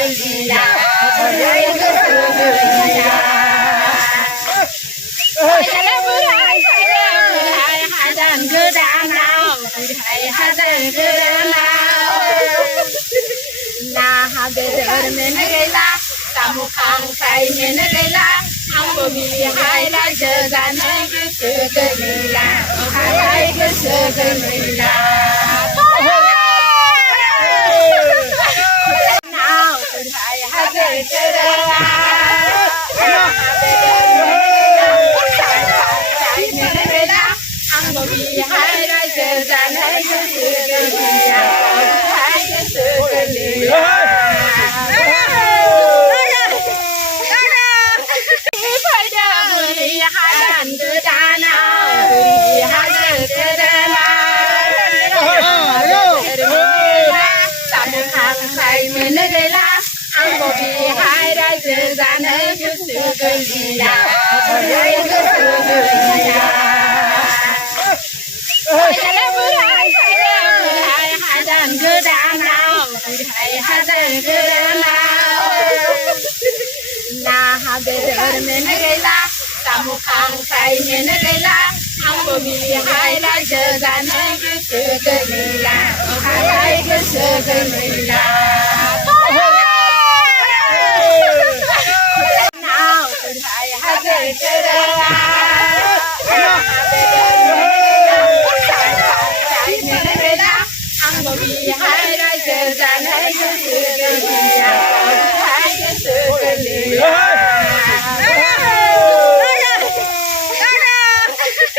गलीला बुराई गोसो गलीला बुराई हादान गोदानाव बुराई हादान गोदानाव ना बेदर मेन गैला साम' खांख्राय मेन गैला आंबो बिहाय रायजो जानो गोसो गैला हाय गोसो गैला नाव बुराय हाजो गोदाना आंबो बिहाय रायजो जानो गोसो गैला हाय गोसो गैला हादान गोदानाव हाजो गोदानाव साम' खांख्राय मोननो गैला आंबो बिहाय रायजो जानो गोसो गैला बुराय गोसो गैला बुराय हादान गोदानाव बुराय हादान गोदानाव ना बेदर मेन गैला साम' खांख्राय मेन गैला आंबो बिहाय रायजो जानो गोसो गैला हाय गोसो गैला